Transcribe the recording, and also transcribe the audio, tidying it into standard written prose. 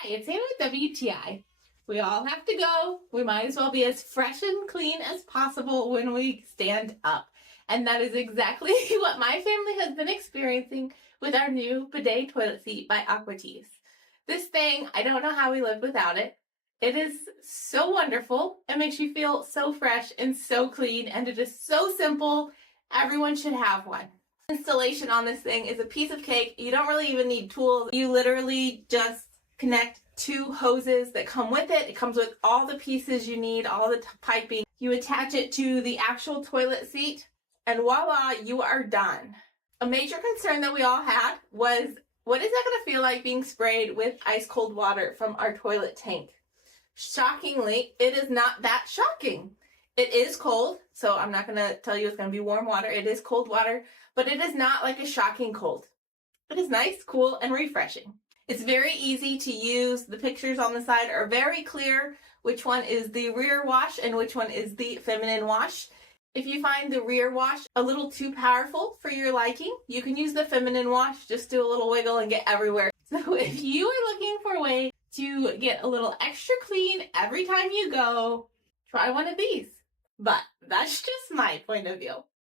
Hi, it's Hannah with WTI. We all have to go. We might as well be as fresh and clean as possible when we stand up. And that is exactly what my family has been experiencing with our new bidet toilet seat by AQUATIZ. This thing, I don't know how we lived without it. It is so wonderful. It makes you feel so fresh and so clean, and it is so simple. Everyone should have one. Installation on this thing is a piece of cake. You don't really even need tools. You literally just connect two hoses that come with it. It comes with all the pieces you need, all the piping. You attach it to the actual toilet seat, and voila, you are done. A major concern that we all had was, what is that going to feel like being sprayed with ice cold water from our toilet tank? Shockingly, it is not that shocking. It is cold, so I'm not going to tell you it's going to be warm water. It is cold water, but it is not like a shocking cold. It is nice, cool, and refreshing. It's very easy to use. The pictures on the side are very clear which one is the rear wash and which one is the feminine wash. If you find the rear wash a little too powerful for your liking, you can use the feminine wash. Just do a little wiggle and get everywhere. So if you are looking for a way to get a little extra clean every time you go, try one of these. But that's just my point of view.